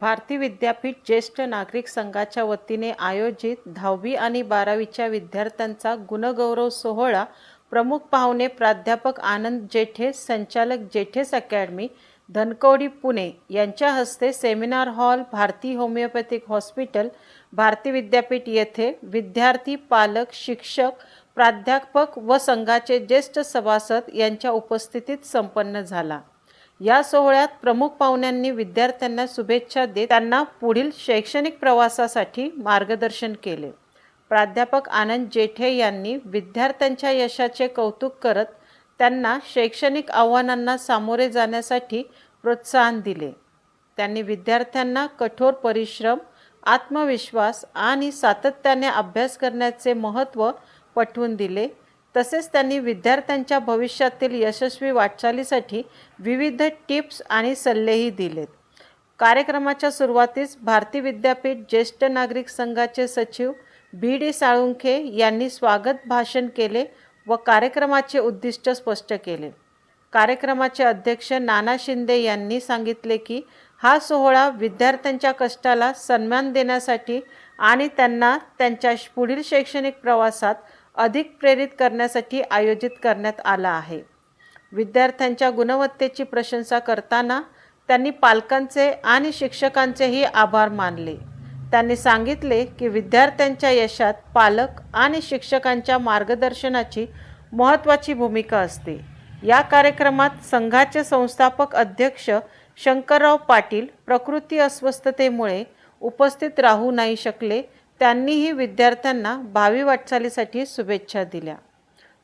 भारती विद्यापीठ ज्येष्ठ नागरिक संघाच्या वतीने आयोजित दहावी आणि बारावीच्या विद्यार्थ्यांचा गुणगौरव सोहळा प्रमुख पाहुणे प्राध्यापक आनंद जेठे संचालक जेठेस अकॅडमी धनकवडी पुणे यांच्या हस्ते seminar hall Bharati homeopathic hospital Bharati Vidyapeeth येथे विद्यार्थी पालक शिक्षक प्राध्यापक व संघाचे ज्येष्ठ सभासद यांच्या उपस्थितीत संपन्न झाला. या सोहळ्यात प्रमुख पाहुण्यांनी विद्यार्थ्यांना शुभेच्छा देत त्यांना पुढील शैक्षणिक प्रवासासाठी मार्गदर्शन केले. प्राध्यापक आनंद जेठे यांनी विद्यार्थ्यांच्या यशाचे कौतुक करत त्यांना शैक्षणिक आव्हानांना सामोरे जाण्यासाठी प्रोत्साहन दिले. त्यांनी विद्यार्थ्यांना कठोर परिश्रम आत्मविश्वास आणि सातत्याने अभ्यास करण्याचे महत्त्व पटवून दिले. तसेच त्यांनी विद्यार्थ्यांच्या भविष्यातील यशस्वी वाटचालीसाठी विविध टिप्स आणि सल्लेही दिलेत. कार्यक्रमाच्या सुरुवातीस भारती विद्यापीठ ज्येष्ठ नागरिक संघाचे सचिव बी डी साळुंखे यांनी स्वागत भाषण केले व कार्यक्रमाचे उद्दिष्ट स्पष्ट केले. कार्यक्रमाचे अध्यक्ष नाना शिंदे यांनी सांगितले की हा सोहळा विद्यार्थ्यांच्या कष्टाला सन्मान देण्यासाठी आणि त्यांना त्यांच्या पुढील शैक्षणिक प्रवासात अधिक प्रेरित करण्यासाठी आयोजित करण्यात आला आहे. विद्यार्थ्यांच्या गुणवत्तेची प्रशंसा करताना त्यांनी पालकांचे आणि शिक्षकांचेही आभार मानले. त्यांनी सांगितले की विद्यार्थ्यांच्या यशात पालक आणि शिक्षकांच्या मार्गदर्शनाची महत्त्वाची भूमिका असते. या कार्यक्रमात संघाचे संस्थापक अध्यक्ष शंकरराव पाटील प्रकृती अस्वस्थतेमुळे उपस्थित राहू नाही शकले त्यांनीही विद्यार्थ्यांना भावी वाटचालीसाठी शुभेच्छा दिल्या.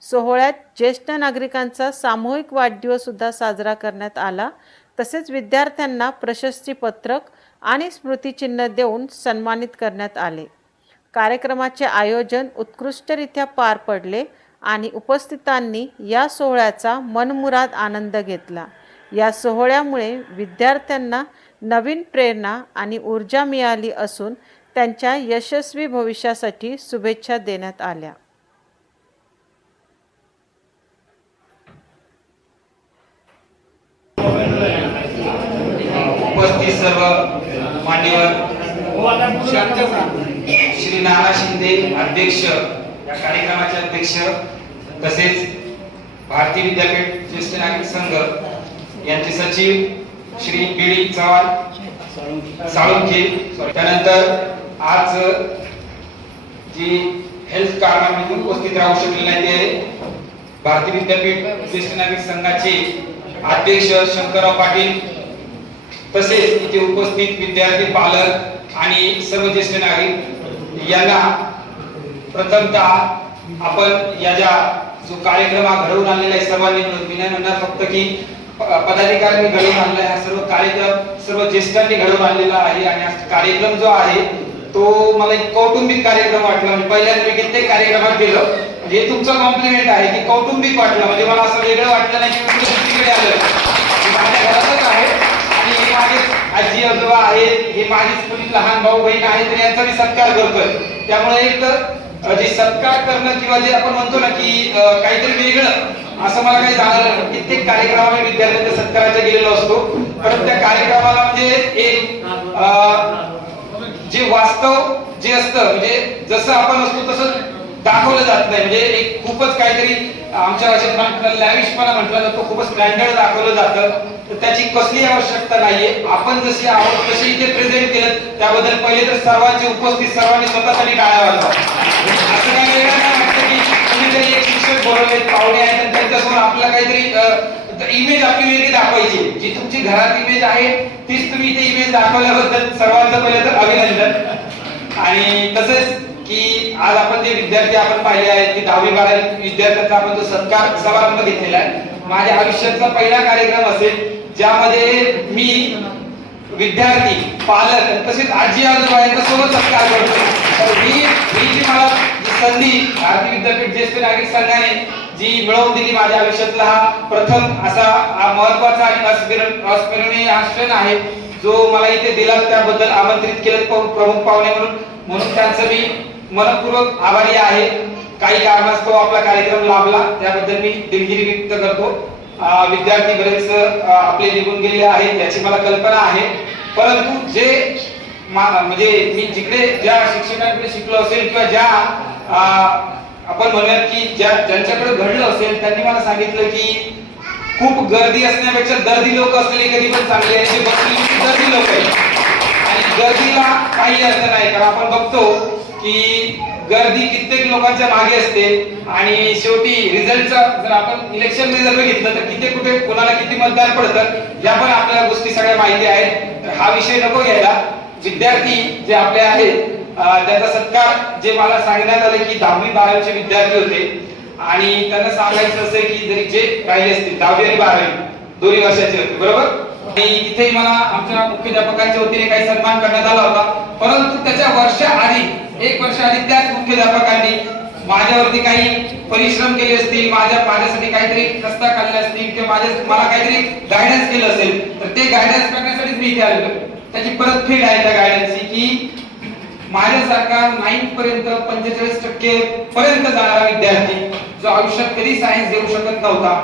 सोहळ्यात ज्येष्ठ नागरिकांचा सामूहिक वाढदिवससुद्धा साजरा करण्यात आला. तसेच विद्यार्थ्यांना प्रशस्तीपत्रक आणि स्मृतिचिन्ह देऊन सन्मानित करण्यात आले. कार्यक्रमाचे आयोजन उत्कृष्टरित्या पार पडले आणि उपस्थितांनी या सोहळ्याचा मनमुराद आनंद घेतला. या सोहळ्यामुळे विद्यार्थ्यांना नवीन प्रेरणा आणि ऊर्जा मिळाली असून त्यांच्या यशस्वी भविष्यासाठी शुभेच्छा देण्यात आल्या. उपस्थित सर्व मान्यवर श्री नाना शिंदे अध्यक्ष या कार्यक्रमाचे अध्यक्ष तसेच भारतीय विद्यापीठ ज्येष्ठ नागरिक संघ यांचे सचिव श्री बी डी चव्हाण साळुंखे त्यानंतर आज जी हेल्थ कारणामधून उपस्थित राहू शकले नाही ते भारतीय विद्यापीठ ज्येष्ठ नागरिक संघाचे अध्यक्ष शंकरराव पाटील तसेच इथे उपस्थित विद्यार्थी पालक आणि सर्व ज्येष्ठ नागरिक यांना प्रथमतः आपण या ज्या जो कार्यक्रम हा घडवून आणलेला आहे सर्वांनी मिळून मी म्हणणार फक्त की पदाधिकाऱ्यांनी घडवून आणला हा सर्व कार्यक्रम सर्व ज्येष्ठांनी घडवून आणलेला आहे आणि हा कार्यक्रम जो आहे तो मला एक कौटुंबिक कार्यक्रम वाटला. म्हणजे पहिल्यांदा मी कित्येक कार्यक्रमात गेलो. म्हणजे हे तुमचं कॉम्प्लिमेंट आहे की कौटुंबिक वाटलं. म्हणजे मला असं वेगळं वाटलं नाही की मी तिकडे आलं. माझ्या घरातच आहे. आणि हे माझे आजी आजोबा आहेत. हे माझीच कुणी लहान भाऊ बहीण आहेत. तर यांचा मी सत्कार करतोय. त्यामुळे एक जे सत्कार करणं किंवा जे आपण म्हणतो ना की काहीतरी वेगळं असं मला काही जाणवलं नाही. कित्येक कार्यक्रमाला विद्यार्थ्यांच्या सत्काराच्या गेलेलो असतो. परंतु त्या कार्यक्रमाला म्हणजे एक वास्तव जे असतं म्हणजे जसं आपण असतो तसं दाखवलं जात नाही. म्हणजे एक खूपच काहीतरी आमच्या भाषेत म्हटलं लॅविशपणा म्हटलं जातो खूपच स्टँडर्ड दाखवलं जातं. तर त्याची कसली आवश्यकता नाहीये. आपण जशी आहोत तशी इथे प्रेझेंट केलं त्याबद्दल पहिले तर सर्वांची उपस्थित सर्वांनी स्वतःसाठी टाळ्या वाजवा. असं काही वेगळं नाही वाटतं की कुणीतरी एक शिक्षक बोलवले पाहुणे आहेत आणि त्यांच्यासमोर आपला काहीतरी इमेज आपली वेगळी दाखवायची. जी तुमची घरात इमेज आहे तीच तुम्ही इथे इमेज दाखवल्याबद्दल सर्वांचं पहिले तर अभिनंदन. आणि तसेच की आज आपण जे विद्यार्थी आपण पाहिले आहेत की दहावी बारावी विद्यार्थ्यांचा आपण जो सत्कार समारंभ घेतलेला आहे माझ्या आयुष्याचा पहिला कार्यक्रम असेल ज्यामध्ये मी विद्यार्थी पालक तसेच आजी आजोबा यांच्यासोबत सत्कार करतो तर ही ही जी मला संधी भारतीय विद्यापीठ ज्येष्ठ नागरिक संघाने जी मिळवून दिली माझ्या आयुष्यातला हा प्रथम असा हा महत्त्वाचा आणि अस्मिरण- अस्मिरणीय हा क्षण आहे जो मला इथे दिला त्याबद्दल आमंत्रित केलं प्रमुख पाहुणे म्हणून म्हणून त्यांचं मी मनपूर्वक आभारी आहे. काही कारणास्तव आपला कार्यक्रम लाभला त्याबद्दल मी दिलगिरी व्यक्त करतो. विद्यार्थी बरेच आपले निघून गेले आहेत याची मला कल्पना आहे. परंतु जे म्हणजे मी जिकडे ज्या शिक्षकांकडे शिकलो असेल किंवा ज्या आपण म्हणूयात की ज्या ज्यांच्याकडे घडलं असेल त्यांनी मला सांगितलं की खूप गर्दी असण्यापेक्षा दर्दी लोक असलेले कधी पण चांगले आणि जे दर्दी लोक आहेत. आणि गर्दीला काही अर्थ नाही कारण आपण बघतो की गर्दी कित्येक लोकांच्या मागे असते आणि शेवटी रिझल्टचा जर आपण इलेक्शन रिझल्ट बघितलं तर किती कुठे कोणाला किती मतदार पडतात या पण आपल्याला गोष्टी सगळ्या माहिती आहेत. तर हा विषय नको घ्यायला. विद्यार्थी जे आपले आहेत त्याचा सत्कार जे मला सांगण्यात आलं की दहावी बारावीचे विद्यार्थी होते आणि त्यांना सांगायचं असं की जरी जे राहिले असतील दहावी आणि बारावी दोन्ही वर्षाचे होते बरोबर? आणि इथे मला आमच्या मुख्याध्यापकांच्या वतीने काही सन्मान करण्यात आला होता. परंतु त्याच्या वर्षा आधी एक वर्ष आधी त्याच मुख्याध्यापकांनी माझ्यावरती काही परिश्रम केले असतील माझ्या माझ्यासाठी काहीतरी रस्ता काढले असतील किंवा माझ्या मला काहीतरी गायडन्स केलं असेल तर ते गायडन्स करण्यासाठीच मी इथे आलेलो त्याची परतफेड आहे त्या गायडन्सची की माझ्यासारखा नाईन्थ पर्यंत पंचेचाळीस टक्के पर्यंत जाणारा विद्यार्थी जो आयुष्यात कधी सायन्स घेऊ शकत नव्हता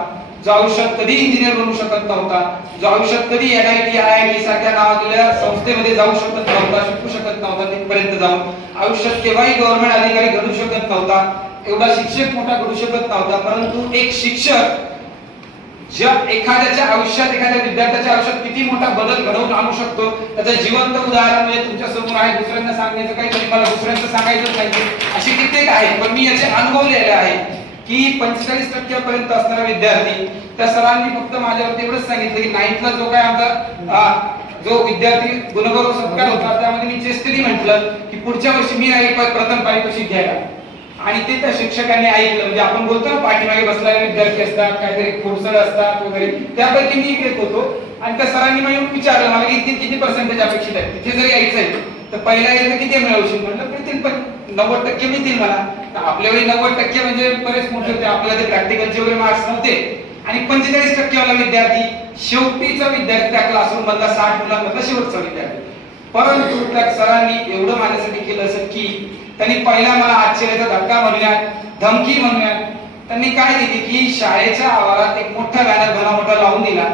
जो आयुष्यात कधी इंजिनियर बनू शकत नव्हता जो आयुष्यात कधी N I T I I T सारख्या नावाजलेल्या संस्थेमध्ये जाऊ शकत नव्हता शिकू शकत नव्हता तिथपर्यंत जाऊन. आयुष्यात केव्हाही गव्हर्नमेंट अधिकारी घडू शकत नव्हता एवढा शिक्षक मोठा घडू शकत नव्हता परंतु एक शिक्षक ज्या एखाद्याच्या आयुष्यात एखाद्या विद्यार्थ्याच्या आयुष्यात किती मोठा बदल घडवून आणू शकतो? त्याचं जिवंत उदाहरण म्हणजे तुमच्यासमोर आहे दुसऱ्यांना सांगण्याचं काही तरी मला दुसऱ्यांचं सांगायचं नाही. अशी कित्येक आहेत पण मी याचे अनुभवलेले आहे की पंचेचाळीस टक्क्यापर्यंत असणारा विद्यार्थी त्या सरांनी फक्त माझ्यावरती एवढंच सांगितलं की नाईन्थला जो काय आमचा जो विद्यार्थी गुणगौरव सत्कार होता त्यामध्ये मी चेस्टरी म्हटलं की पुढच्या वर्षी मी नाही प्रथम पारितोषिक घ्यायला. आणि ते त्या शिक्षकांनी ऐकलं. म्हणजे आपण बोलतो ना पाठीमागे बसलेले विद्यार्थी असतात काहीतरी खुरसड असतात वगैरे. त्यापैकी मी एक होतो. आणि त्या सरांनी मला विचारलं मला की किती किती पर्सेंटेज अपेक्षित आहे? तिथे जरी यायचं आहे तर पहिल्या यायला किती मिळवशील म्हटलं मिळतील पण नव्वद टक्के मिळतील मला. तर आपल्या वेळी नव्वद टक्के म्हणजे बरेच मोठे होते. आपल्याला ते प्रॅक्टिकलचे वगैरे मार्क्स नव्हते. आणि पंचेचाळीस टक्केवाला विद्यार्थी शेवटीचा विद्यार्थी त्या क्लासरूम मधला साठ मुलांमधला शेवटचा विद्यार्थी. परंतु त्या सरांनी एवढं माझ्यासाठी केलं असं की त्यांनी पहिला मला आश्चर्याचा धक्का म्हणूयात धमकी म्हणूयात. त्यांनी काय दिली की शाळेच्या आवारात एक मोठा बॅनर भला मोठा लावून दिला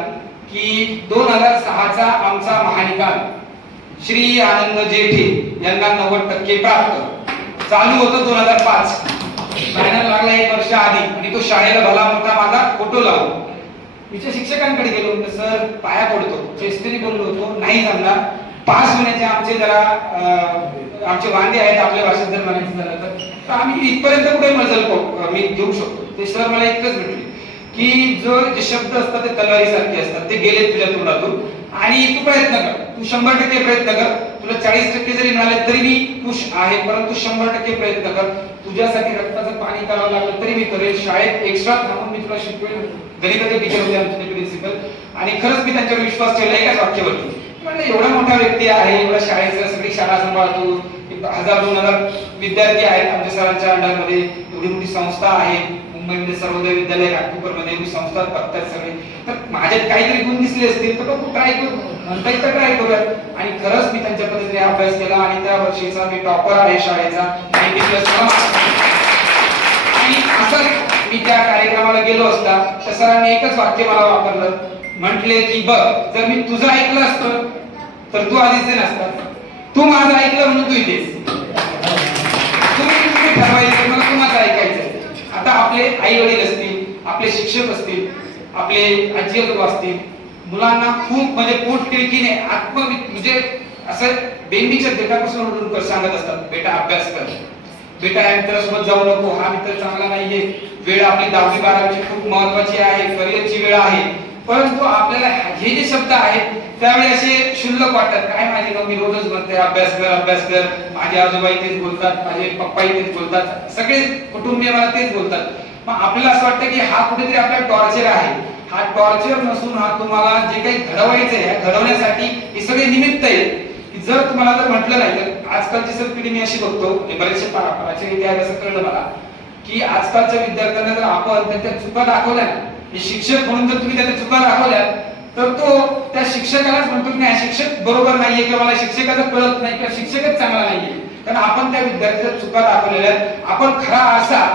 की दोन हजार सहाचा आमचा महानिकाल श्री आनंद जेठे यांना नव्वद टक्के प्राप्त. चालू होतं दोन हजार पाच. बॅनर लागला एक वर्ष आधी आणि तो शाळेला भला मोठा माझा फोटो लावून. तिच्या शिक्षकांकडे गेलो म्हणलं सर पाया पडतो चेष्टेने बोललो होतो नाही जमणार पाच महिन्याचे आमचे जरा आमचे वांदे आहेत आपल्या भाषेत जर म्हणायचं झालं तर. आम्ही इथपर्यंत कुठे मजल मी घेऊ शकतो. ते सर मला इतकंच भेटले की जो जे शब्द असतात ते तलवारीसारखे असतात ते गेले तुझ्या तोंडातून. आणि तू प्रयत्न कर तू शंभर टक्के प्रयत्न कर. तुला चाळीस टक्के जरी मिळाले तरी मी खुश आहे परंतु शंभर टक्के प्रयत्न कर. तुझ्यासाठी रक्ताचं पाणी करावं लागलं तरी मी करेल. शाळेत एक्स्ट्रा थांबून मी तुला शिकवेल गणिताचे टीचर होते आमचे प्रिन्सिपल आणि खरंच मी त्यांच्यावर विश्वास ठेवला एकाच वाक्यावरती. पण एवढा मोठा व्यक्ती आहे एवढा शाळेचं सगळी शाळा सांभाळतो हजार दोन हजार विद्यार्थी आहेत आमच्या सरांच्या अंडरमध्ये एवढी मोठी संस्था आहे. मुंबईमध्ये सर्वोदय विद्यालय नागपूरमध्ये एवढी संस्था बघतात सगळे. तर माझ्यात काहीतरी गुण दिसले असतील तर बघू ट्राय करू. म्हणता येईल तर ट्राय करूयात. आणि खरंच मी त्यांच्या पद्धतीने अभ्यास केला आणि त्या वर्षीचा मी टॉपर आहे शाळेचा. आणि असं मी त्या कार्यक्रमाला गेलो असता तर सरांनी एकच वाक्य मला वापरलं. म्हटले की बघ जर मी तुझं ऐकलं असतं तर तू आधीच नसता. तू माझं ऐकलं म्हणून तू इथेस तुम्ही ठरवायचं मला कुणाचं ऐकायचं. आता आपले आई वडील असतील आपले शिक्षक असतील आपले आजी आजोबा असतील मुलांना खूप म्हणजे पोट तिळकीने आत्म म्हणजे असं बेंबीच्या देठापासून सांगत असतात बेटा अभ्यास कर. बेटा या मित्रासोबत जाऊ नको. हा मित्र चांगला नाहीये. वेळ आपली दहावी बारावीची खूप महत्वाची आहे. करिअरची वेळ आहे. परंतु आपल्याला हे जे शब्द आहेत त्यावेळी असे क्षुल्लक वाटतात. काय माझी मम्मी रोजच म्हणते अभ्यास कर अभ्यास कर. माझे आजोबाई तेच बोलतात माझे पप्पाही तेच बोलतात. सगळे कुटुंबीय मला तेच बोलतात. मग आपल्याला असं वाटतं की हा कुठेतरी आपला टॉर्चर आहे. हा टॉर्चर नसून हा तुम्हाला जे काही घडवायचं आहे घडवण्यासाठी हे सगळे निमित्त आहेत. जर तुम्हाला जर म्हटलं नाही तर आजकालची सर पिढी मी अशी बघतो हे बरेचसे पा- इतिहास असं कळलं मला की आजकालच्या विद्यार्थ्यांना जर आपण त्यांच्या चुका दाखवल्या हे शिक्षक म्हणून जर तुम्ही त्या चुका दाखवल्या तर तो त्या शिक्षकालाच म्हणतो की नाही शिक्षक बरोबर नाहीये किंवा मला शिक्षकाचं कळत नाही किंवा शिक्षकच चांगला नाहीये कारण आपण त्या विद्यार्थ्याच्या चुका दाखवलेल्या आहेत. आपण खरा आरसा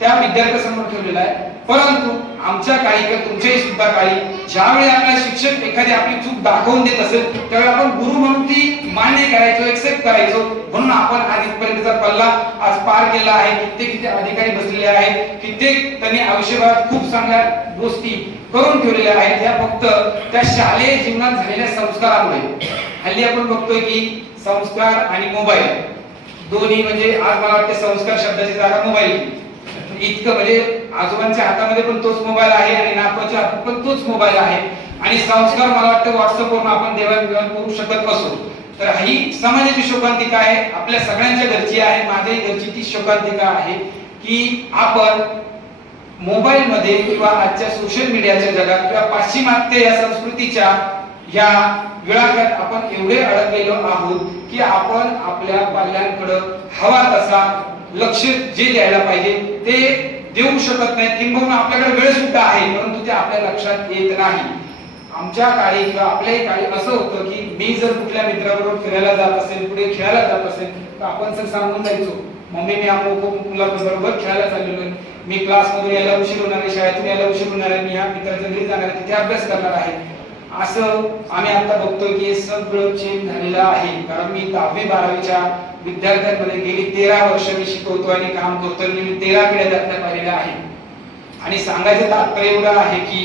त्या विद्यार्थ्यासमोर ठेवलेला आहे परंतु आमच्या काही किंवा तुमच्याही सुद्धा काही ज्यावेळी आपल्याला शिक्षक एखादी आपली चूक दाखवून देत असेल त्यावेळी आपण गुरु म्हणून ती मान्य करायचो एक्सेप्ट करायचो. म्हणून आपण आज इथपर्यंतचा पल्ला आज पार केला आहे. कित्येक किती अधिकारी बसलेले आहेत. कित्येक त्यांनी आयुष्यभरात खूप चांगल्या गोष्टी करून ठेवलेल्या आहेत. ह्या फक्त त्या शालेय जीवनात झालेल्या संस्कारामुळे. हल्ली आपण बघतोय की संस्कार आणि मोबाईल दोन्ही म्हणजे आज मला वाटते संस्कार शब्दाची जागा मोबाईल. इतकं म्हणजे आजोबांच्या हातामध्ये पण तोच मोबाईल आहे आणि नातवाच्या हातात पण तोच मोबाईल आहे. आणि संस्कार मला वाटतं व्हॉट्सअपवरून आपण देवाणघेवाण करू शकत असो. तर ही समाजाची शोकांतिका आहे आपल्या सगळ्यांच्या घरची आहे माझ्याही घरची ती शोकांतिका आहे की आपण मोबाईल मध्ये किंवा आजच्या सोशल मीडियाच्या जगात किंवा पाश्चिमात्य या संस्कृतीच्या या विळाख्यात आपण एवढे अडकलेलो आहोत की आपण आपल्या पाल्यांकडं हवा तसा लक्ष जे द्यायला पाहिजे ते देऊ शकत नाही किंबहुना आपल्याकडे वेळ सुद्धा आहे परंतु ते आपल्या लक्षात येत नाही. आमच्या काळी किंवा आपल्याही काळी असं होतं की मी जर कुठल्या मित्राबरोबर फिरायला जात असेल पुढे खेळायला जात असेल तर आपण सर सांगून जायचो मम्मी मी अमुक मुलाबरोबर खेळायला चाललेलो आहे. मी क्लास मधून यायला उशीर होणार आहे शाळेतून यायला उशीर होणार आहे. मी ह्या मित्राच्या घरी जाणार आहे तिथे अभ्यास करणार आहे. असं आम्ही आता बघतोय की सगळं चेंज झालेलं आहे. कारण मी दहावी बारावीच्या विद्यार्थ्यांमध्ये गेली तेरा वर्ष मी शिकवतो आणि काम करतो आणि मी तेरा पिढ्या त्यातल्या पाहिलेल्या आहे आणि सांगायचं तात्पर्य एवढं आहे की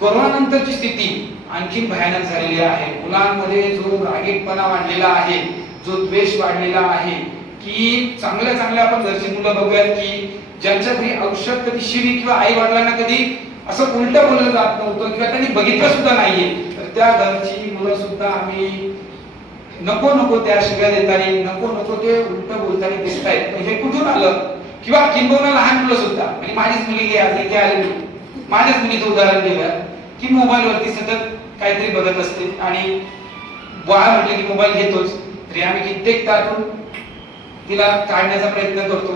कोरोना नंतरची स्थिती आणखी भयानक झालेली आहे. मुलांमध्ये जो रागीटपणा वाढलेला आहे जो द्वेष वाढलेला आहे की चांगल्या चांगल्या आपण घरची मुलं बघूयात की ज्यांच्या घरी औषध कधी शिरी किंवा आई वडिलांना कधी असं उलट बोललं जात नव्हतं किंवा त्यांनी बघितलं सुद्धा नाहीये. तर त्या घरची मुलं सुद्धा आम्ही नको नको त्या शिव्या देताना नको नको ते उलट बोलताना दिसत आहेत हे म्हणजे कुठून आलं? किंवा किंबहुना लहान मुलं सुद्धा म्हणजे माझीच मुलगी आज इथे आली माझ्याच मुलीचं उदाहरण घेऊया की मोबाईल वरती सतत काहीतरी बघत असते आणि बाळ म्हटलं की मोबाईल घेतोच. तरी आम्ही कित्येक तातून तिला काढण्याचा प्रयत्न करतो.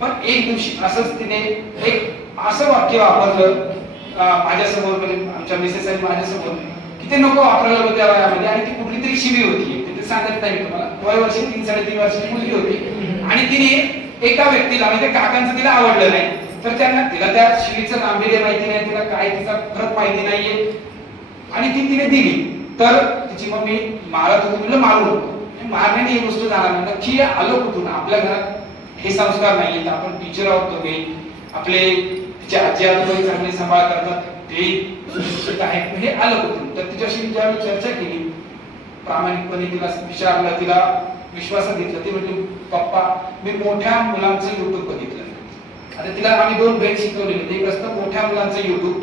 पण एक दिवशी असंच तिने एक असं वाक्य वापरलं माझ्यासमोर म्हणजे आमच्या मिसेस आणि माझ्यासमोर की ते नको वापरायला होतं त्या वयामध्ये आणि ती कुठली तरी शिवी होती. ते सांगत नाही तुम्हाला. वय वर्षी तीन साडेतीन वर्षाची मुलगी होती. आणि तिने एका व्यक्तीला म्हणजे काकांचं तिला आवडलं नाही. तर त्यांना तिला त्या शिवीचं गांभीर्य माहिती नाही तिला काय तिचा फरक माहिती नाहीये. आणि ती तिने दिली. तर तिची मम्मी मारत होती. म्हणलं मारू नको. मारण्याने ही गोष्ट जाणार नाही नक्की आलो कुठून? आपल्या घरात हे संस्कार नाहीयेत. आपण टीचर आहोत दोघे आपले जे आजी आजोबाई चांगली सांभाळ करतात ते सुशिक्षित आहेत. हे आलं होतं. तर तिच्याशी ज्यावेळी चर्चा केली प्रामाणिकपणे तिला विचारलं तिला विश्वासात घेतलं. ती म्हटली पप्पा मी मोठ्या मुलांचं युट्यूब बघितलं. आता तिला आम्ही दोन भेट शिकवलेले एक असतं मोठ्या मुलांचं युट्यूब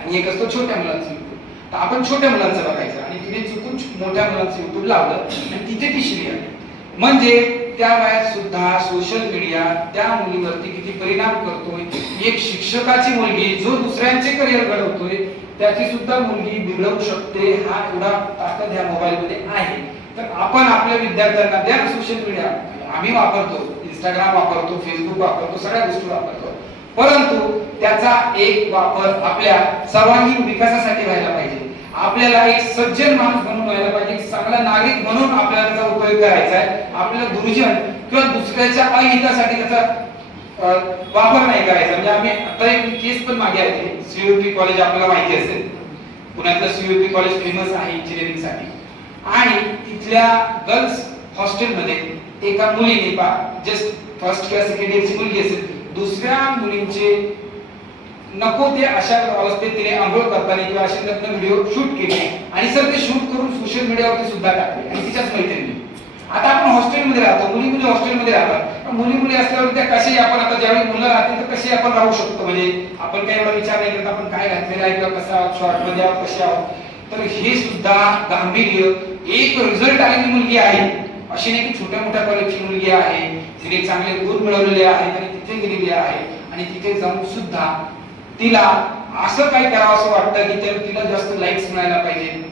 आणि एक असतं छोट्या मुलांचं युट्यूब तर आपण छोट्या मुलांचं बघायचं. आणि तिने चुकून मोठ्या मुलांचं युट्यूब लावलं आणि तिथे ती शिवी आली म्हणजे त्या वयात सुद्धा सोशल मीडिया त्या मुलीवरती किती परिणाम करतोय? एक शिक्षकाची मुलगी जो दुसऱ्यांचे करिअर घडवतोय त्याची सुद्धा मुलगी बिघडवू शकते हा एवढा ताकद ह्या मोबाईल मध्ये आहे. तर आपण आपल्या विद्यार्थ्यांना द्या सोशल मीडिया आम्ही वापरतो इंस्टाग्राम वापरतो फेसबुक वापरतो सगळ्या गोष्टी वापरतो. परंतु त्याचा एक वापर आपल्या सर्वांगीण विकासासाठी व्हायला पाहिजे. आपल्याला एक सज्जन माणूस म्हणून व्हायला पाहिजे एक चांगला नागरिक म्हणून आपल्याला त्याचा उपयोग करायचा आहे. आपल्याला दुर्जन किंवा दुसऱ्याच्या अहितासाठी त्याचा वापर नाही करायचा. म्हणजे आम्ही आता एक केस पण मागे आहे सीयूपी कॉलेज आपल्याला माहिती असेल. पुण्यातलं सीयूपी कॉलेज फेमस आहे इंजिनिअरिंगसाठी. आणि तिथल्या गर्ल्स हॉस्टेलमध्ये एका मुलीने पा जस्ट फर्स्ट किंवा सेकंड इयरची मुलगी असेल. दुसऱ्या मुलींचे नको ते अशा अवस्थेत तिने आंघोळ करताना किंवा असे लग्न व्हिडिओ शूट केले. आणि सर ते शूट करून सोशल मीडियावरती सुद्धा टाकले. आणि तिच्याच मैत्रिणी. आता आपण हॉस्टेलमध्ये राहतो मुली मुली हॉस्टेलमध्ये राहतात. मुली मुली असल्यावर त्या कसे आपण आता ज्यावेळी मुलं राहतील तर कसे आपण राहू शकतो. म्हणजे आपण काय एवढा विचार नाही करत आपण काय घातलेलं आहे किंवा कसा शॉर्टमध्ये आहोत कसे आहोत. तर हे सुद्धा गांभीर्य. एक रिझल्ट आलेली मुलगी आहे. अशी नाही की छोट्या मोठ्या कॉलेजची मुलगी आहे. तिने चांगले गुण मिळवलेले आहेत आणि तिथे गेलेली आहे. आणि तिथे जाऊन सुद्धा तिला असं काही करावं असं वाटतं की तर तिला जास्त लाईक्स मिळायला पाहिजे?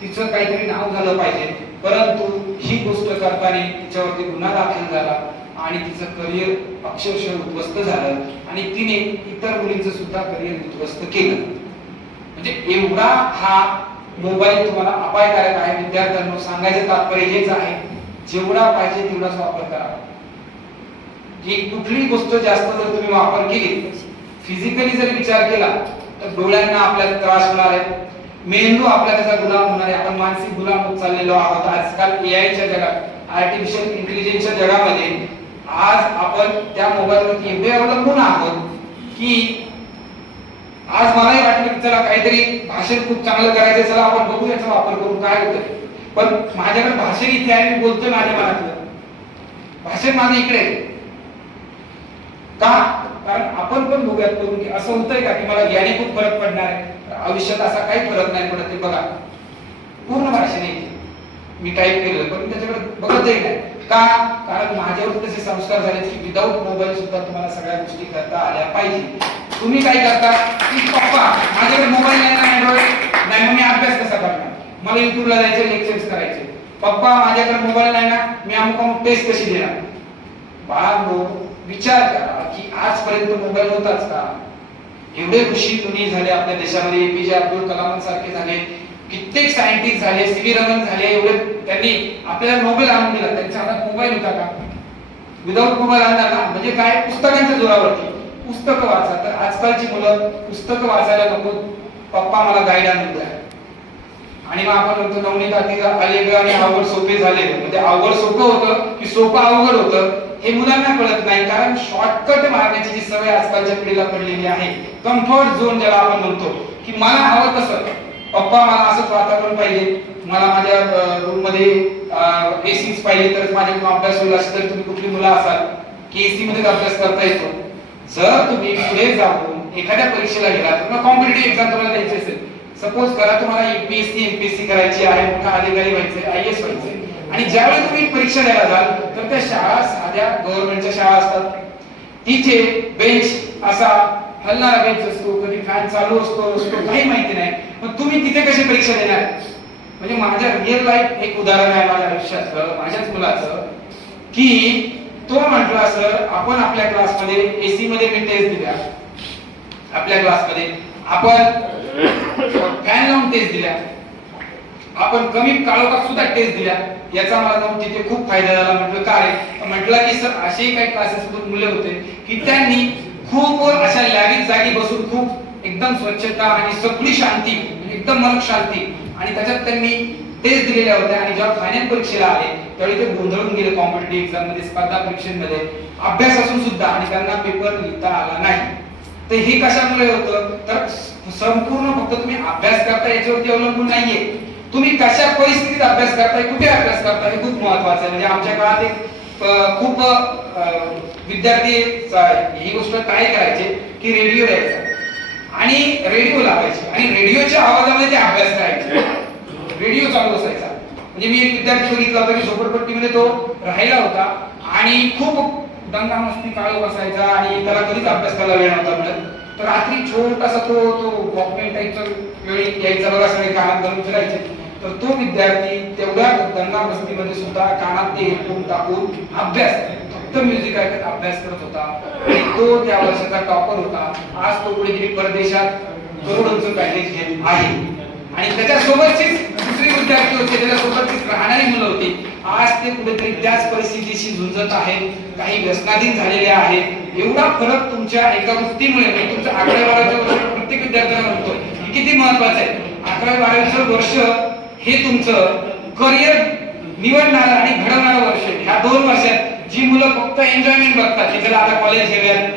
तिचं काहीतरी नाव झालं पाहिजे. परंतु ही गोष्ट करताना तिच्यावरती गुन्हा दाखल झाला आणि तिचं करिअर अक्षरशः उद्ध्वस्त झालं आणि तिने इतर मुलींचं सुद्धा करिअर उद्ध्वस्त केलं. म्हणजे एवढा हा मोबाईल तुम्हाला अपायकारक आहे. विद्यार्थ्यांना सांगायचं तात्पर्य हेच आहे. जेवढा पाहिजे तेवढाच वापर करा. ही कुठलीही गोष्ट जास्त जर तुम्ही वापर केली फिजिकली जर विचार केला तर डोळ्यांना आपल्याला त्रास होणार आहे. मेंदू आपला त्याचा गुलाम होणार आहे. आपण मानसिक गुलाम होत चाललेलो आहोत. आजकाल एआयच्या जगात आर्टिफिशियल इंटेलिजन्सच्या जगामध्ये आज आपण त्या मोबाईलवरती एवढे अवलंबून आहोत की आज मलाही वाटलं की चला काहीतरी भाषेत खूप चांगलं करायचं चला आपण बघू याचा वापर करून काय होतं पण माझ्याकडे भाषे इथे आहे मी बोलतोय माझ्या मनातलं. भाषेत माझं इकडे आहे. का? कारण आपण पण भोग्यात करून घे असं होतंय का की मला याने खूप फरक पडणार आहे? आयुष्यात असा काही फरक नाही पडत. ते बघा. पूर्ण भाषेने मी टाईप केलं पण त्याच्याकडे बघतही नाही. का? कारण माझ्यावर तसे संस्कार झाले की विदाऊट मोबाईल सुद्धा तुम्हाला सगळ्या गोष्टी करता आल्या पाहिजे. तुम्ही काय करता? की पप्पा माझ्याकडे मोबाईल नाही ना अँड्रॉइड नाही मग मी अभ्यास कसा करणार? मला युट्यूबला जायचे लेक्चर्स करायचे पप्पा माझ्याकडे मोबाईल नाही ना मी अमुक अमुक टेस्ट कशी देणार? बाळांनो विचार करा की आजपर्यंत मोबाईल होताच का? एवढे ऋषी कुणी झाले आपल्या देशामध्ये एपीजे अब्दुल कलाम सारखे झाले कित्येक सायंटिस्ट झाले सी व्ही रमन झाले एवढे त्यांनी आपल्याला नोबेल आणून दिला. त्यांच्या हातात मोबाईल होता का? विदाऊट मोबाईल आणला ना? म्हणजे काय? पुस्तकांच्या जोरावरती. पुस्तकं वाचा. तर आजकालची मुलं पुस्तकं वाचायला नको. पप्पा मला गाईड आणून द्या. आणि मग आपण म्हणतो नवनीत अतिगा आले आणि अवघड सोपे झाले. म्हणजे अवघड सोपं होतं की सोपं अवघड होतं. हे मुलांना कळत नाही कारण शॉर्टकट मारण्याची जी सवय आजकालच्या पिढीला पडलेली आहे कम्फर्ट झोन ज्याला आपण म्हणतो की मला हवं तसं. पप्पा मला असंच वातावरण पाहिजे. मला माझ्या रूममध्ये एसीच पाहिजे तर माझ्या अभ्यास होईल असं तर तुम्ही कुठली मुलं असाल की एसी मध्ये अभ्यास करता येतो. जर तुम्ही पुढे जाऊन एखाद्या परीक्षेला गेला तर कॉम्पिटेटिव्ह एक्झाम तुम्हाला द्यायची असेल. सपोज करा तुम्हाला युपीएससी एमपीएससी करायची आहे मोठा अधिकारी व्हायचे आय एस व्हायचे आणि ज्यावेळी तुम्ही परीक्षा द्यायला जाल तर त्या शाळा साध्या गव्हर्नमेंटच्या शाळा असतात. तिथे बेंच असा हलणारा बेंच असतो कधी फॅन चालू असतो असतो काही माहिती नाही. पण तुम्ही तिथे कशी परीक्षा देणार? म्हणजे माझ्या रिअल लाईफ एक उदाहरण आहे माझ्या आयुष्याचं माझ्याच मुलाचं की तो म्हटला सर आपण आपल्या क्लासमध्ये एसी मध्ये मी टेस्ट दिल्या. आपल्या क्लासमध्ये आपण फॅन लावून टेस्ट दिल्या. आपण कमी काळोखात सुद्धा टेस्ट दिल्या. याचा मला जाऊन तिथे खूप फायदा झाला. म्हटलं काय म्हटलं की सर असेही काही क्लासेस मुले होते की त्यांनी खूप अशा लॅबिक जागी बसून खूप एकदम स्वच्छता आणि सगळी शांती एकदम मन शांती आणि त्याच्यात त्यांनी टेस्ट दिलेल्या होत्या आणि जेव्हा फायनल परीक्षेला आले त्यावेळी ते गोंधळून गेले कॉम्पिटेटिव्ह एक्झाममध्ये स्पर्धा परीक्षेमध्ये अभ्यास असून सुद्धा आणि त्यांना पेपर लिहिता आला नाही. तर हे कशामुळे होतं? तर संपूर्ण फक्त तुम्ही अभ्यास करता याच्यावरती अवलंबून नाहीये. तुम्ही कशा परिस्थितीत अभ्यास करताय कुठे अभ्यास करताय हे खूप महत्वाचं आहे. म्हणजे आमच्या काळात एक खूप विद्यार्थी ही गोष्ट काय करायचे की रेडिओ द्यायचा. आणि रेडिओ लावायचे. आणि रेडिओच्या आवाजामध्ये ते अभ्यास करायचे. रेडिओ चालू असायचा. म्हणजे मी एक विद्यार्थी बघितला होता की झोपडपट्टीमध्ये तो राहिला होता. आणि खूप दंगा मस्ती काळो बसायचा आणि त्याला कधीच अभ्यास करायला वेळ नव्हता मिळत. तर रात्री छोटासा तो तो वॉकमेन टाईपचा वेळी यायचा बघा सगळे कानात घालून फिरायचे. तर तो विद्यार्थी तेवढ्या दंगा मस्तीमध्ये सुद्धा कानात ते हेडफोन टाकून अभ्यास फक्त म्युझिक ऐकत अभ्यास करत होता. आणि तो त्या वर्षाचा टॉपर होता. आज तो कुठेतरी परदेशात करोडोंचं पॅकेज घेत आहे. आणि त्याच्यासोबतचीच दुसरी विद्यार्थी होते. त्याच्यासोबतचीच राहणारी मुलं होती. आज ते कुठेतरी त्याच परिस्थितीशी झुंजत आहेत. काही व्यसनाधीन झालेले आहेत. एवढा फरक तुमच्या एका वृत्तीमुळे म्हणजे तुमचं अकरावी वर्ष प्रत्येक विद्यार्थ्यांना होतो हे किती महत्वाचं आहे? अकरावी बारावीचं वर्ष हे तुमचं करिअर निवडणारं आणि घडवणारं वर्ष ह्या दोन वर्षात जी मुलं फक्त एन्जॉयमेंट बघतात की चला आता कॉलेज घेऊयात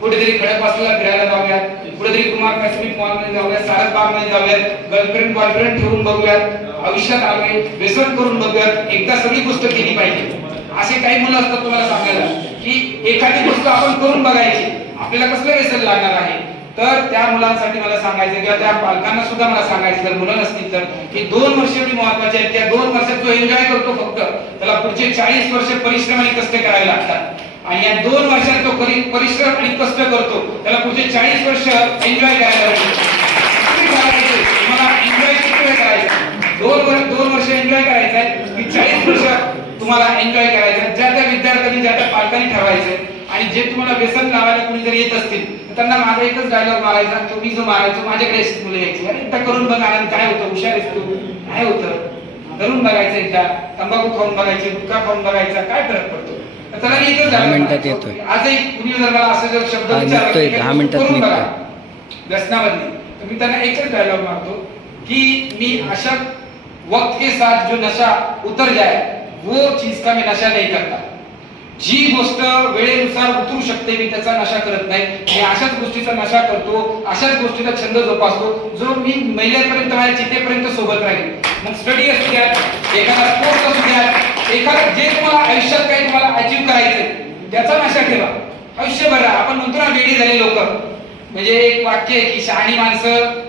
कुठेतरी खडकवासला फिरायला जाऊयात कुठेतरी कुमार काश्मीर मॉलमध्ये जाऊयात सारस बागमध्ये जाऊयात गर्लफ्रेंड बॉयफ्रेंड ठेवून बघूयात आयुष्यात आलोय व्यसन करून बघूयात. एकदा सगळी गोष्ट केली पाहिजे. असे काही मुलं असतात तुम्हाला सांगायला की एखादी गोष्ट आपण करून बघायची आपल्याला कसलं व्यसन लागणार आहे? तर त्या मुलांसाठी मला सांगायचं किंवा त्या पालकांना सुद्धा मला सांगायचं जर मुलं नसतील तर की दोन वर्ष एवढी महत्वाची आहेत त्या दोन वर्षात जो एन्जॉय करतो फक्त त्याला पुढचे चाळीस वर्ष परिश्रम आणि कष्ट करावे लागतात. आणि या दोन वर्षात जो परिश्रम आणि कष्ट करतो त्याला पुढचे चाळीस वर्ष एन्जॉय करायला तुम्हाला एन्जॉय किती वेळ दोन वर्ष दोन वर्ष एन्जॉय करायचं आहे की चाळीस वर्ष तुम्हाला एन्जॉय करायचं ज्या त्या विद्यार्थ्यांनी ज्या त्या पालकांनी ठरवायचं आणि जे तुम्हाला व्यसन लावायला कुणी जर येत असतील तर त्यांना माझा एकच डायलॉग मारायचा तो मी जो मारायचो माझ्याकडे मुलं यायची. अरे एकदा करून बघ आनंद काय होतं? हुशार आहेस तू. काय होतं? करून बघायचं एकदा तंबाखू खाऊन बघायची गुटखा खाऊन बघायचा काय फरक पडतो? त्याला. मिनिटात येतोय. आजही कुणी जर मला असं जर शब्द दहा मिनिटात बघा. तर मी त्यांना एकच डायलॉग मारतो कि मी अशा वक्त के साथ जो नशा उतर जाए वो चीज का मैं नशा नहीं करता. जी गोष्ट वेळेनुसार उतरू शकते मी त्याचा नशा करत नाही. मी अशाच गोष्टीचा नशा करतो अशाच गोष्टीचा छंद जोपासतो जो मी महिलेपर्यंत माझ्या चितेपर्यंत सोबत राहील. मग स्टडी असू द्या एखादा स्पोर्ट असू द्या एखादा जे तुम्हाला आयुष्यात काही तुम्हाला अचीव करायचं त्याचा नशा ठेवा. आयुष्यभर राहा. आपण म्हणतो ना वेडी झाले लोक. म्हणजे एक वाक्य आहे की शहाणी माणसं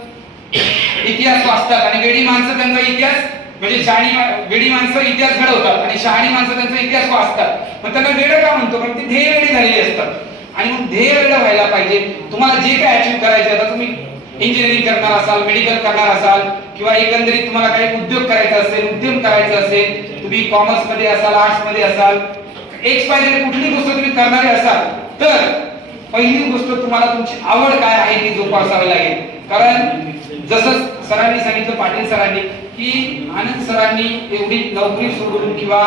इतिहास वाचतात आणि वेळी माणसं त्यांचा इतिहास म्हणजे शहाणी मा- वेडी माणसं इतिहास घडवतात आणि शहाणी माणसं त्यांचा इतिहास वाचतात. मग त्यांना वेळ का म्हणतो? कारण ते ध्येय वेळी झालेली असतात. आणि मग ध्येय वेळ व्हायला पाहिजे. तुम्हाला जे काय अचीव करायचे आता तुम्ही इंजिनिअरिंग करणार असाल मेडिकल करणार असाल किंवा एकंदरीत तुम्हाला काही उद्योग करायचा असेल उद्यम करायचा असेल तुम्ही कॉमर्समध्ये असाल आर्ट्समध्ये असाल एक्स पाहिजे कुठली गोष्ट तुम्ही करणारे असाल तर पहिली गोष्ट तुम्हाला तुमची आवड काय आहे ती जोपासावी लागेल. कारण जसं सरांनी सांगितलं पाटील सरांनी की आनंद सरांनी एवढी नोकरी सोडून किंवा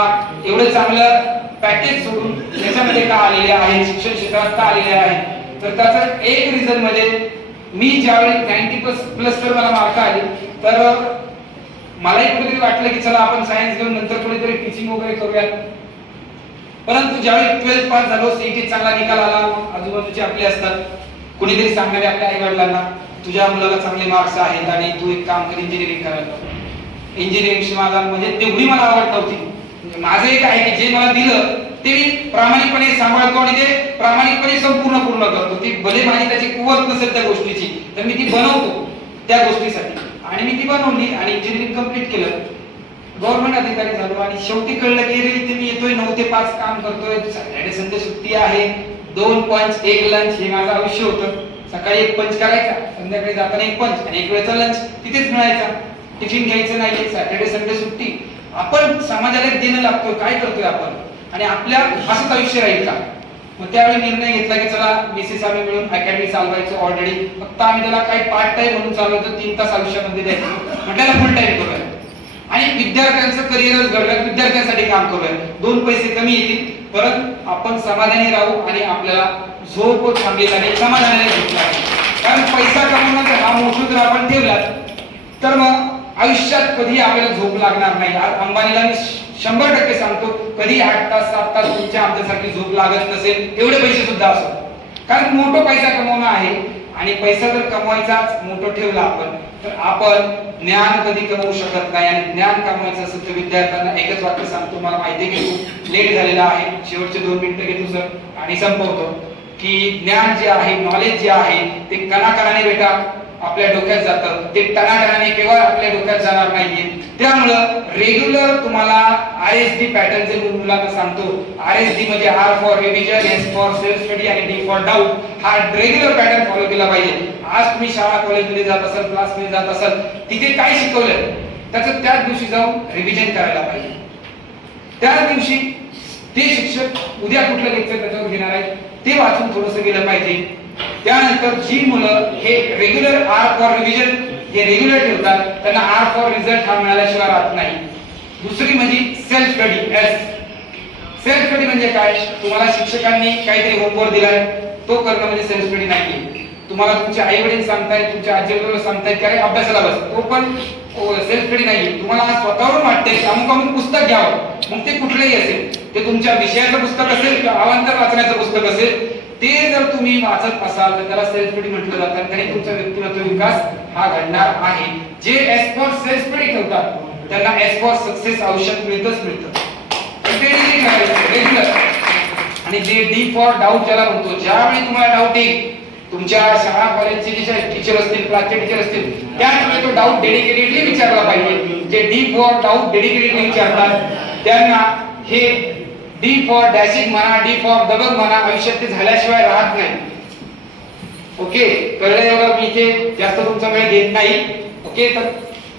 एवढं चांगलं पॅकेज सोडून त्याच्यामध्ये का आलेले आहे शिक्षण क्षेत्रात का आलेले आहे? तर त्याचं एक रिझन म्हणजे मी ज्यावेळी नाईन्टी प्लस प्लस तर मला मार्क आले तर मलाही कुठेतरी वाटलं की चला आपण सायन्स घेऊन नंतर कुठेतरी टीचिंग वगैरे करूयात. परंतु ज्यावेळी ट्वेल्थ पास झालो सीईटी चांगला निकाल आला आजूबाजूचे आपले असतात कुणीतरी सांगणारे आपल्या आई वडिलांना तुझ्या मुलाला चांगले मार्क्स आहेत आणि तू एक काम कर इंजिनिअरिंग करायला इंजिनिअरिंगची माझा म्हणजे तेवढी मला आवड नव्हती. माझं एक आहे की जे मला दिलं ते मी प्रामाणिकपणे सांभाळतो आणि ते प्रामाणिकपणे संपूर्ण पूर्ण करतो. ती भले माझी त्याची कुवत नसेल त्या गोष्टीची तर मी ती बनवतो त्या गोष्टीसाठी. आणि मी ती बनवली आणि इंजिनिअरिंग कंप्लीट केलं. गव्हर्नमेंट अधिकारी झालो आणि शेवटी कळलं की रे इथे मी येतोय नऊ ते पाच काम करतोय. सॅटर्डे संडे सुट्टी आहे. दोन पंच एक लंच हे माझं आयुष्य होतं. सकाळी एक पंच करायचा संध्याकाळी जाताना एक पंच आणि एक वेळचा लंच तिथेच मिळायचा. टिफिन घ्यायचं नाही सॅटर्डे संडे सुट्टी. आपण समाजाला देणं लागतोय काय करतोय आपण? आणि आपल्या असंच आयुष्य राहील का? मग त्यावेळी निर्णय घेतला की चला मिसेस आम्ही मिळून अकॅडमी चालवायचो ऑलरेडी फक्त आम्ही त्याला काही पार्ट टाइम म्हणून चालवायचो तीन तास आयुष्यामध्ये द्यायचो. म्हटल्याला फुल टाइम करूया. आणि विद्यार्थ्यांचं करिअरच घडलं विद्यार्थ्यांसाठी काम करूया. दोन पैसे कमी येतील परत आपण समाधानी राहू आणि आपल्याला झोप थांबेल आणि समाधानाने झोप कारण पैसा कमवण्याचा हा मोठा जर आपण ठेवला तर मग आयुष्यात कधी आपल्याला झोप लागणार नाही. आज अंबानीला मी शंभर टक्के सांगतो कधी आठ तास सात तास तुमच्या आमच्यासारखी झोप लागत नसेल एवढे पैसे सुद्धा असो. कारण मोठं पैसा कमवणं आहे आणि पैसा जर कमवायचाच मोठं ठेवला आपण तर आपण ज्ञान कधी कमवू शकत नाही आणि ज्ञान कमवायचं असेल तर विद्यार्थ्यांना एकच वाक्य सांगतो मला माहिती आहे की खूप लेट झालेला आहे शेवटचे दोन मिनिटं घेतो सर. आणि संपवतो की ज्ञान जे आहे नॉलेज जे आहे ते कणाकणाने भेटा. आपल्या डोक्यात जातं. ते टनाटनाने केवळ आपल्या डोक्यात जाणार नाहीये. त्यामुळं रेग्युलर तुम्हाला आर एस डी पॅटर्न जे मी मुलांना सांगतो आर एस डी म्हणजे R for revision S for self study आणि डी फॉर डाऊट हा रेग्युलर पॅटर्न फॉलो केला पाहिजे. आज तुम्ही शाळा कॉलेजमध्ये जात असाल क्लासमध्ये जात असाल तिथे काय शिकवलं? त्याचं त्याच दिवशी जाऊन रिव्हिजन करायला पाहिजे. त्याच दिवशी ते शिक्षक उद्या कुठलं लेक्चर त्याच्यावर घेणार आहेत ते वाचून थोडंसं गेलं पाहिजे. त्यानंतर जी मुलं हे रेग्युलर आर फॉर रिव्हिजन हे रेग्युलर ठेवतात त्यांना आर फॉर रिझल्ट हा मिळाल्याशिवाय राहत नाही. दुसरी म्हणजे self study S self study म्हणजे काय? तुम्हाला शिक्षकांनी काहीतरी होमवर्क दिलाय तो करणं म्हणजे सेल्फ स्टडी नाही तुम्हाला तुमचे आई वडील सांगताय तुमच्या आजी वडील सांगतायत की अरे अभ्यासाला बस. तो पण सेल्फ स्टडी नाहीये. तुम्हाला स्वतःवरून वाटते अमुक अमुक पुस्तक घ्यावं. मग ते कुठलंही असेल. ते तुमच्या विषयाचं पुस्तक असेल किंवा अवांतर वाचण्याचं पुस्तक असेल ते जर तुम्ही वाचत असाल तर त्याला सेल्फ स्टडी म्हटलं जातं. आणि तुमचा व्यक्तिमत्व विकास हा घडणार आहे. जे एस फॉर सेल्फ स्टडी ठेवतात त्यांना एस फॉर सक्सेस आवश्यक मिळतच मिळतं. रेग्युलर आणि जे डी फॉर डाऊट ज्याला म्हणतो ज्यावेळी तुम्हाला डाऊट येईल तुमच्या शाळा कॉलेजचे जे टीचर असतील क्लासचे टीचर असतील त्यावेळी तो डाऊट डेडिकेटेडली विचारला पाहिजे. जे डी फॉर डाऊट डेडिकेटेडली विचारतात त्यांना हे डी फॉर डॅसिक म्हणा डी फॉर दबंग म्हणा आयुष्यात ते झाल्याशिवाय राहत नाही. ओके कळलं एवढं मी इथे? जास्त तुमचा वेळ घेत नाही. ओके तर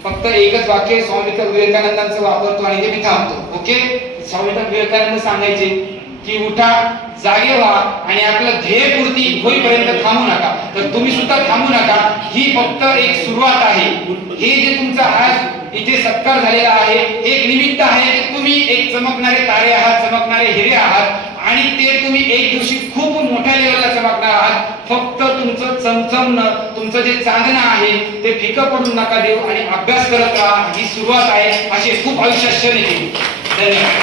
फक्त एकच वाक्य स्वामी विवेकानंदांचं वापरतो आणि ते मी थांबतो. ओके स्वामी विवेकानंद सांगायचे की उठा जागे व्हा आणि आपलं ध्येय पूर्ती होईपर्यंत थांबू नका. तर तुम्ही सुद्धा थांबू नका. ही फक्त एक सुरुवात आहे. हे जे तुमचं आज इथे सत्कार झालेला आहे. एक निमित्त आहे. की तुम्ही एक चमकणारे तारे आहात चमकणारे हिरे आहात. आणि ते तुम्ही एक दिवशी खूप मोठ्या लेवलला चमकणार आहात. फक्त तुमचं चमचमणं तुमचं जे चांदणं आहे ते फिकं पडून नका देऊ आणि अभ्यास करत राहा. ही सुरुवात आहे. असे खूप आयुष्यात धन्यवाद.